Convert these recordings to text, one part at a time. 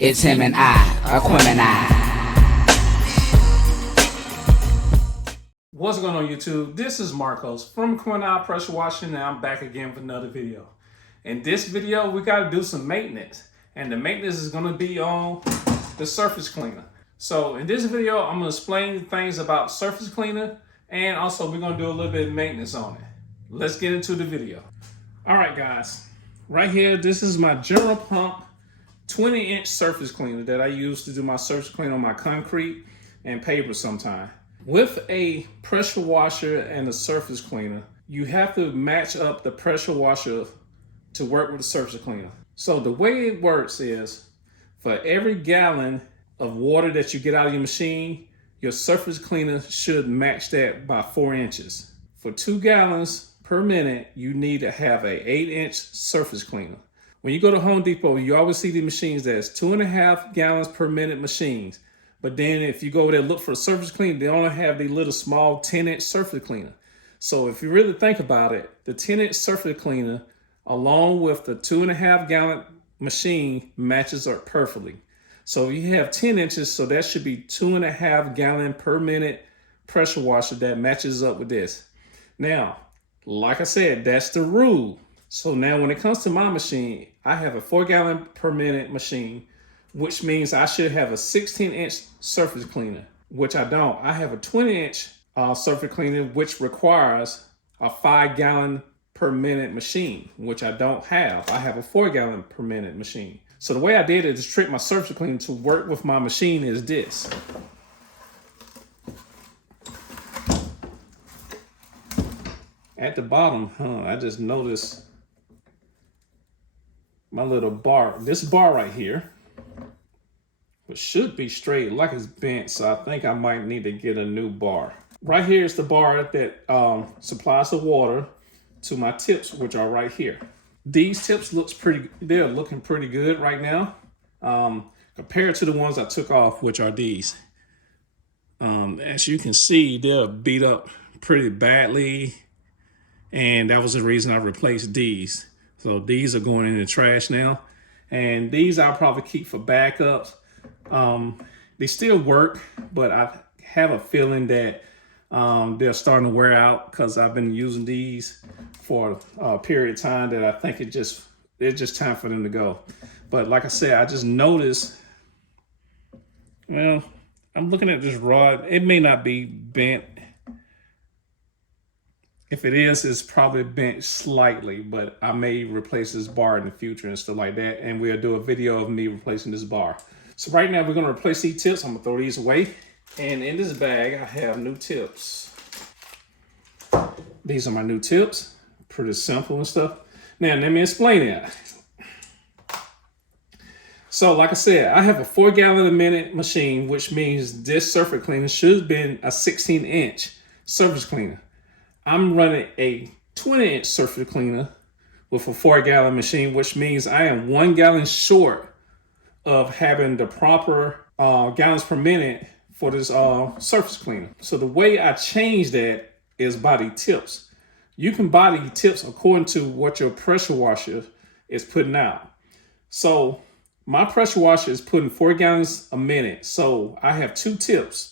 It's him and I, Aquemini. What's going on YouTube? This is Marcos from Aquemini Pressure Washing, and I'm back again with another video. In this video, we got to do some maintenance, and the maintenance is going to be on the surface cleaner. So in this video, I'm going to explain things about surface cleaner, and also we're going to do a little bit of maintenance on it. Let's get into the video. All right, guys, right here, this is my General Pump 20-inch surface cleaner that I use to do my surface cleaner on my concrete and paper sometime. With a pressure washer and a surface cleaner, you have to match up the pressure washer to work with the surface cleaner. So the way it works is, for every gallon of water that you get out of your machine, your surface cleaner should match that by 4 inches. For 2 gallons per minute, you need to have a 8-inch surface cleaner. When you go to Home Depot, you always see the machines that's 2.5 gallons per minute machines. But then if you go over there and look for a surface cleaner, they only have the little small 10-inch surface cleaner. So if you really think about it, the 10-inch surface cleaner, along with the 2.5 gallon machine, matches up perfectly. So you have 10 inches, so that should be 2.5 gallon per minute pressure washer that matches up with this. Now, like I said, that's the rule. So now when it comes to my machine, I have a 4 gallon per minute machine, which means I should have a 16-inch surface cleaner, which I don't. I have a 20-inch surface cleaner, which requires a 5 gallon per minute machine, which I don't have. I have a 4 gallon per minute machine. So the way I did it to trick my surface cleaner to work with my machine is this. At the bottom, I just noticed my little bar, this bar right here, which should be straight, like it's bent, so I think I might need to get a new bar. Right here is the bar that supplies the water to my tips, which are right here. These tips they're looking pretty good right now, compared to the ones I took off, which are these. As you can see, they're beat up pretty badly, and that was the reason I replaced these. So these are going in the trash now, and these I'll probably keep for backups. They still work, but I have a feeling that they're starting to wear out because I've been using these for a period of time that I think it's just time for them to go. But like I said, I just noticed, well, I'm looking at this rod. It may not be bent. If it is, it's probably bent slightly, but I may replace this bar in the future and stuff like that. And we'll do a video of me replacing this bar. So right now we're gonna replace these tips. I'm gonna throw these away. And in this bag, I have new tips. These are my new tips. Pretty simple and stuff. Now, let me explain it. So like I said, I have a 4 gallon a minute machine, which means this surface cleaner should have been a 16-inch surface cleaner. I'm running a 20-inch surface cleaner with a 4 gallon machine, which means I am 1 gallon short of having the proper gallons per minute for this surface cleaner. So the way I change that is by the tips. You can buy the tips according to what your pressure washer is putting out. So my pressure washer is putting 4 gallons a minute. So I have 2 tips.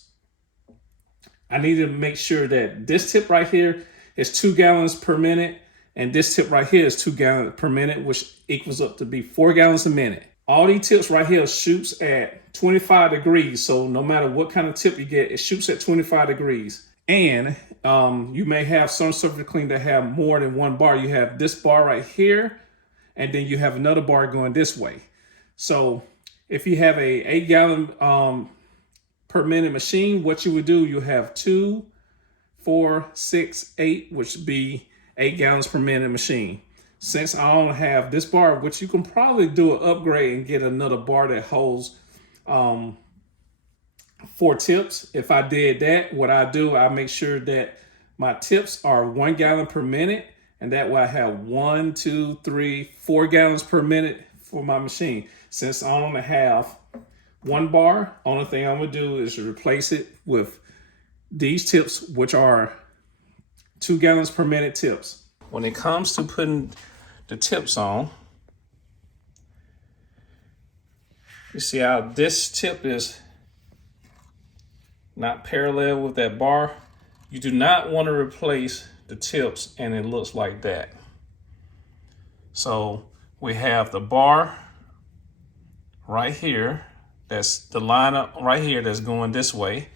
I need to make sure that this tip right here is 2 gallons per minute, and this tip right here is 2 gallons per minute, which equals up to be 4 gallons a minute. All these tips right here shoots at 25 degrees. So no matter what kind of tip you get, it shoots at 25 degrees. And you may have some surface cleaner that have more than one bar. You have this bar right here, and then you have another bar going this way. So if you have a 8 gallon per minute machine, what you would do, you have 2, 4, 6, 8, which would be 8 gallons per minute machine. Since I don't have this bar, which you can probably do an upgrade and get another bar that holds 4 tips. If I did that, what I do, I make sure that my tips are 1 gallon per minute, and that way I have 1, 2, 3, 4 gallons per minute for my machine. Since I only have 1 bar, only thing I'm gonna do is replace it with these tips, which are 2 gallons per minute tips. When it comes to putting the tips on, You see how this tip is not parallel with that bar? You do not want to replace the tips and it looks like that. So we have the bar right here. That's the line up right here that's going this way.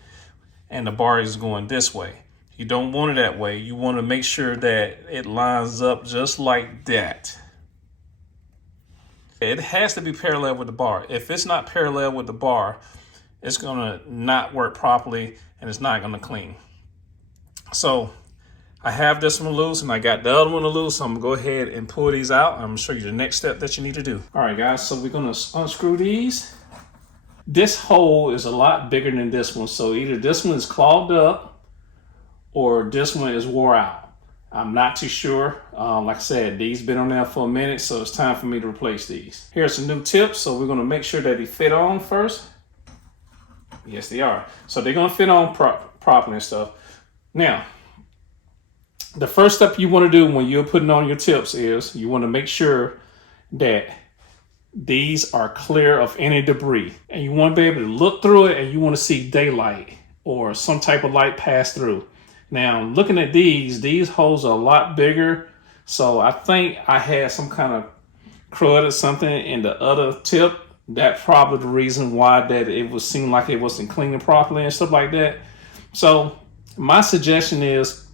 And the bar is going this way. You don't want it that way. You want to make sure that it lines up just like that. It has to be parallel with the bar. If it's not parallel with the bar, it's gonna not work properly and it's not gonna clean. So I have this one loose and I got the other one loose. So I'm gonna go ahead and pull these out. I'm gonna show you the next step that you need to do. All right, guys, so we're gonna unscrew these. This hole is a lot bigger than this one. So either this one is clogged up or this one is wore out. I'm not too sure. Like I said, these been on there for a minute, so it's time for me to replace these. Here's some new tips, so we're gonna make sure that they fit on first. Yes, they are. So they're gonna fit on properly and stuff. Now, the first step you wanna do when you're putting on your tips is you wanna make sure that these are clear of any debris. And you wanna be able to look through it and you wanna see daylight or some type of light pass through. Now, looking at these holes are a lot bigger. So I think I had some kind of crud or something in the other tip. That's probably the reason why that it was seem like it wasn't cleaning properly and stuff like that. So my suggestion is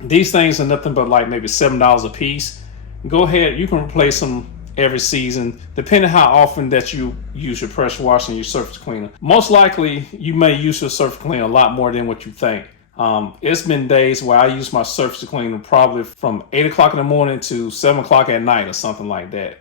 these things are nothing but like maybe $7 a piece. Go ahead, you can replace them every season, depending how often that you use your pressure washer and your surface cleaner. Most likely, you may use your surface cleaner a lot more than what you think. It's been days where I use my surface cleaner probably from 8 o'clock in the morning to 7 o'clock at night or something like that.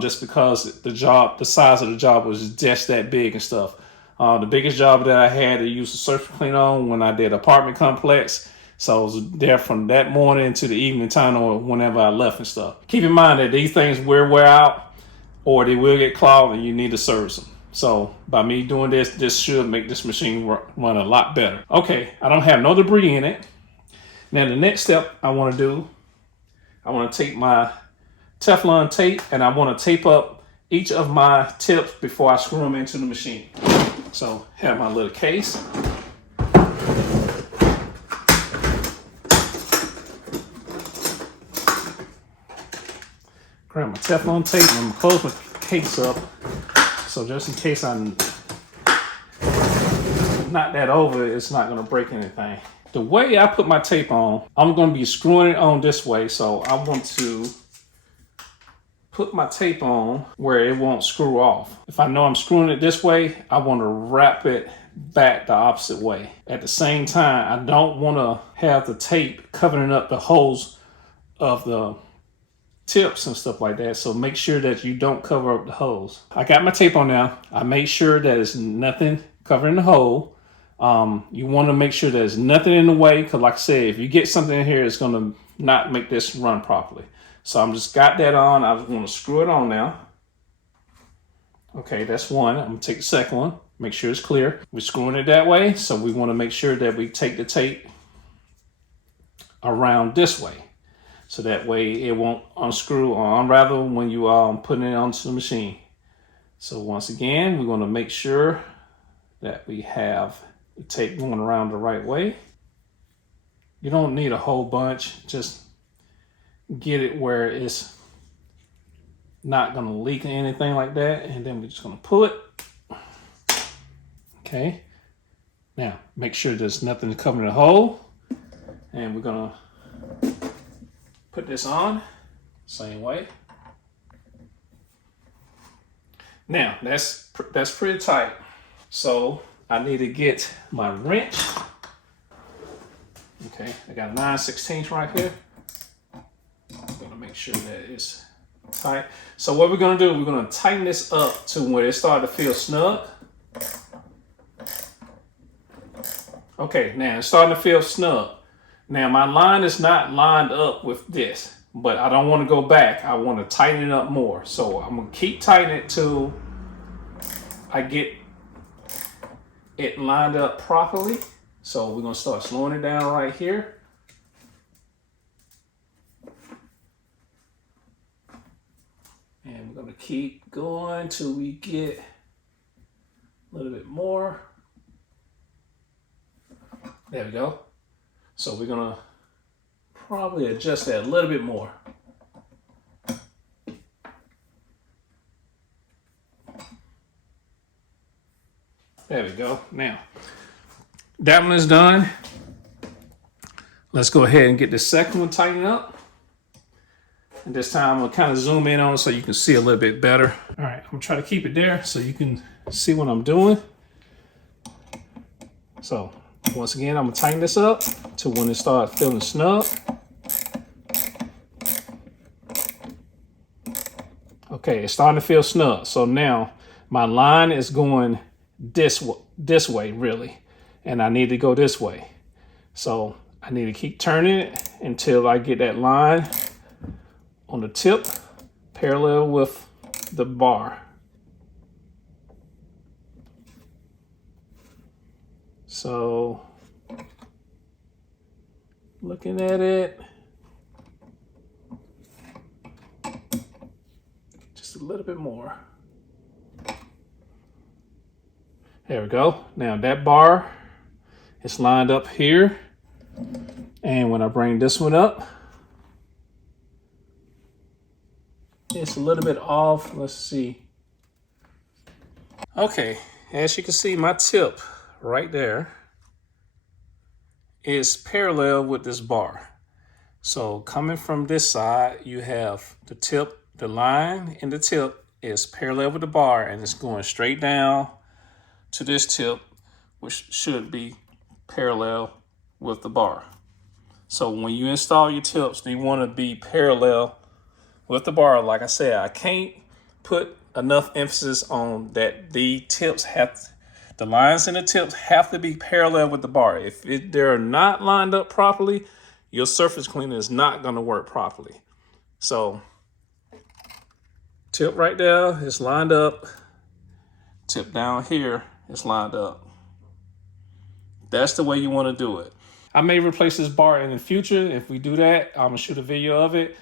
Just because the size of the job was just that big and stuff. The biggest job that I had to use the surface cleaner on when I did apartment complex. So I was there from that morning to the evening time or whenever I left and stuff. Keep in mind that these things will wear out or they will get clogged and you need to service them. So by me doing this should make this machine run a lot better. Okay, I don't have no debris in it. Now the next step I want to do, I want to take my Teflon tape and I want to tape up each of my tips before I screw them into the machine. So have my little case. Grab my Teflon tape and I'm gonna close my case up. So just in case I knock that over, it's not gonna break anything. The way I put my tape on, I'm gonna be screwing it on this way. So I want to put my tape on where it won't screw off. If I know I'm screwing it this way, I wanna wrap it back the opposite way. At the same time, I don't wanna have the tape covering up the holes of the tips and stuff like that. So make sure that you don't cover up the holes. I got my tape on now. I made sure that there's nothing covering the hole. You want to make sure there's nothing in the way because like I said, if you get something in here, it's going to not make this run properly. So I'm just got that on. I just want to screw it on now. Okay, that's one. I'm going to take the second one. Make sure it's clear. We're screwing it that way. So we want to make sure that we take the tape around this way. So that way it won't unscrew or unravel when you are putting it onto the machine. So once again, we're going to make sure that we have the tape going around the right way. You don't need a whole bunch. Just get it where it's not going to leak or anything like that. And then we're just going to pull it. Okay. Now, make sure there's nothing covering the hole. And we're going to put this on, same way. Now, that's pretty tight. So I need to get my wrench. Okay, I got a 9/16 right here. I'm gonna make sure that it's tight. So what we're gonna do, we're gonna tighten this up to where it starts to feel snug. Okay, now it's starting to feel snug. Now my line is not lined up with this, but I don't want to go back. I want to tighten it up more. So I'm going to keep tightening it till I get it lined up properly. So we're going to start slowing it down right here. And we're going to keep going till we get A little bit more. There we go. So we're gonna probably adjust that a little bit more. There we go. Now, that one is done. Let's go ahead and get the second one tightened up. And this time I'll kind of zoom in on it so you can see a little bit better. All right, I'm gonna try to keep it there so you can see what I'm doing. So once again, I'm gonna tighten this up to when it starts feeling snug. Okay, it's starting to feel snug. So now my line is going this way really, and I need to go this way. So I need to keep turning it until I get that line on the tip parallel with the bar. So looking at it, just a little bit more. There we go. Now that bar is lined up here. And when I bring this one up, it's a little bit off. Let's see. Okay, as you can see, my tip right there is parallel with this bar. So coming from this side, you have the tip, the line in the tip is parallel with the bar, and it's going straight down to this tip, which should be parallel with the bar. So when you install your tips, they want to be parallel with the bar. Like I said, I can't put enough emphasis on that. The lines in the tips have to be parallel with the bar. If they're not lined up properly, your surface cleaner is not going to work properly. So tip right there is lined up. Tip down here is lined up. That's the way you want to do it. I may replace this bar in the future. If we do that, I'm gonna shoot a video of it.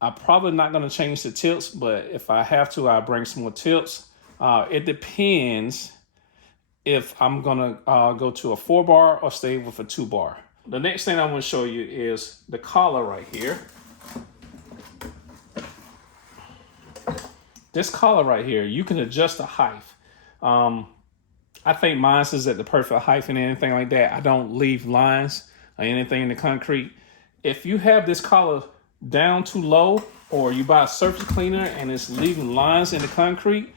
I'm probably not gonna change the tips, but if I have to, I'll bring some more tips. It depends if I'm gonna go to a 4-bar or stay with a 2-bar. The next thing I want to show you is the collar right here. This collar right here, you can adjust the height. I think mine is at the perfect height and anything like that. I don't leave lines or anything in the concrete. If you have this collar down too low, or you buy a surface cleaner and it's leaving lines in the concrete,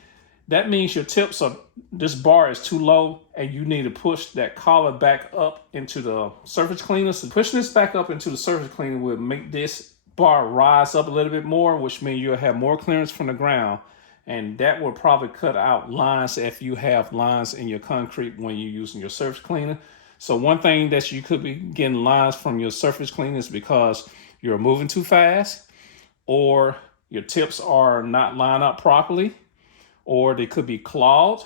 that means your tips are, this bar is too low and you need to push that collar back up into the surface cleaner. So pushing this back up into the surface cleaner will make this bar rise up a little bit more, which means you'll have more clearance from the ground. And that will probably cut out lines if you have lines in your concrete when you're using your surface cleaner. So one thing that you could be getting lines from your surface cleaner is because you're moving too fast, or your tips are not lined up properly, or they could be clogged,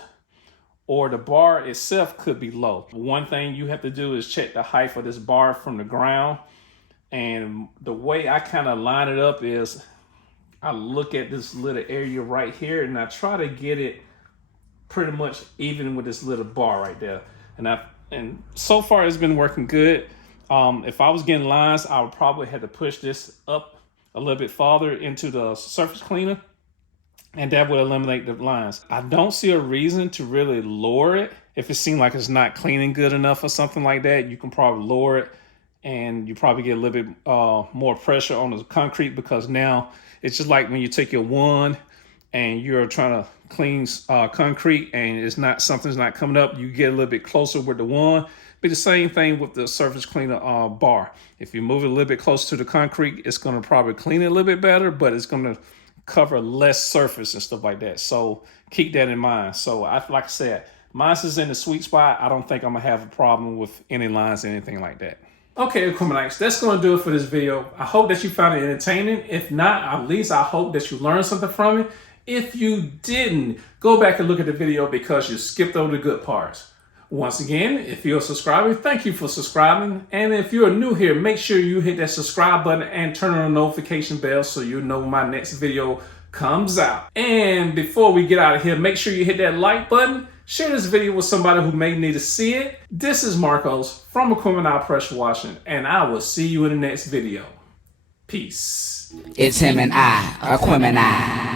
or the bar itself could be low. One thing you have to do is check the height of this bar from the ground. And the way I kind of line it up is I look at this little area right here and I try to get it pretty much even with this little bar right there. And so far it's been working good. If I was getting lines, I would probably have to push this up a little bit farther into the surface cleaner, and that would eliminate the lines. I don't see a reason to really lower it. If it seems like it's not cleaning good enough or something like that, you can probably lower it, and you probably get a little bit more pressure on the concrete, because now it's just like when you take your wand and you're trying to clean concrete and something's not coming up, you get a little bit closer with the wand. Be the same thing with the surface cleaner bar. If you move it a little bit closer to the concrete, it's going to probably clean it a little bit better, but it's going to cover less surface and stuff like that. So keep that in mind. So like I said, mine is in the sweet spot. I don't think I'm gonna have a problem with any lines or anything like that. Okay, Aqueminites, that's going to do it for this video. I hope that you found it entertaining. If not, at least I hope that you learned something from it. If you didn't, go back and look at the video because you skipped over the good parts. Once again, if you're a subscriber, thank you for subscribing. And if you're new here, make sure you hit that subscribe button and turn on the notification bell so you know when my next video comes out. And before we get out of here, make sure you hit that like button. Share this video with somebody who may need to see it. This is Marcos from Aquemini Pressure Washing, and I will see you in the next video. Peace. It's him and I, Aquemini.